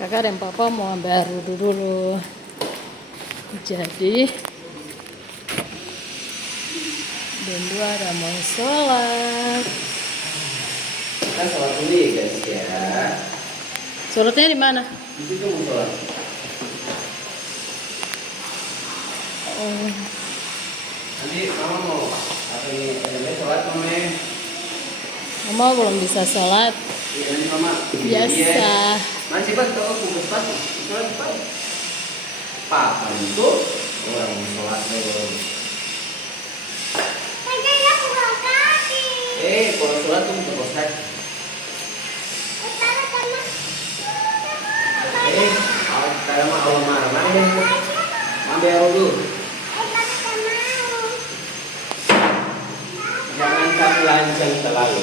Kakak dan papa mau ambil air wudhu dulu. Jadi dan dua ada mau sholat. Kita sholat dulu ya guys ya. Sholatnya di mana? Di situ mau sholat. Oh. Nanti mama mau apa ini sholat mama? Mama belum bisa sholat. Iya nanti mama. Biasa. Masih pas kalau bungkus pas sholat pas. Papa itu orang mau sholat belum. Kalau sholat tuh untuk kosek. Kalau mah Allah marah deh. Ambil dulu. Jangan kamu lancang terlalu.